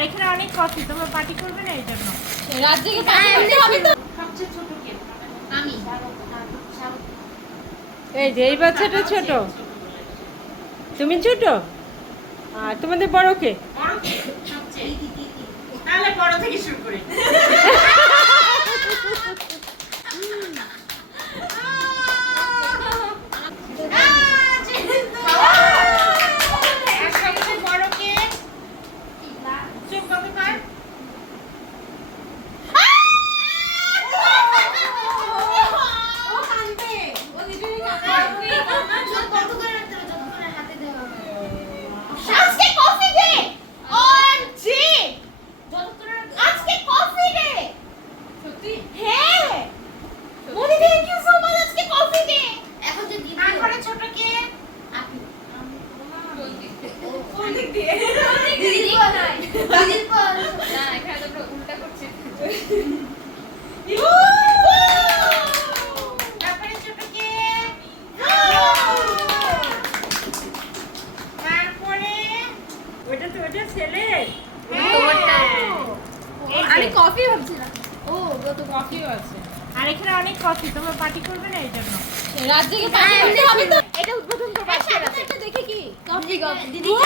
Coffee তোমরা party করবে না এই জন্য? রাত জেগে পার্টি করতে হবে তো। সবচেয়ে ছোট কে আমি। এই যে এই বাচ্চাটা ছোট। তুমি ছোট? আর তোমাদের বড় কে? বড় কে? সবচেয়ে। তাহলে বড় থেকে শুরু করি আর সবচেয়ে বড় কে চুপ কবে পার ও কাঁদবে ও নিজেই কাঁদবে আজকে কফি ডে ওএমজি আজকে কফি ডে সত্যি হ্যাঁ Modi thank you so much আজকে কফি ডে এখন যে দিদি ঘরে ছোট কে আপনি কোন দিক দিয়ে দিদি কোথায় দিদির পর না এখানে তো উল্টা করছে তারপরে ছোট কে তারপরে ওইটা তো ওইটা ছেলে তোমারটা। এই আমি যে। কফি ভাবছিলাম ও তো কফিও আছে আর এখানে অনেক কফি তোমরা পার্টি করবে না এই জন্য রাত জেগে পার্টি করতে হবে তো এটা উদ্বোধন করব আজকে রাতে। একটা দেখে কি কফি কফি দিদি ও,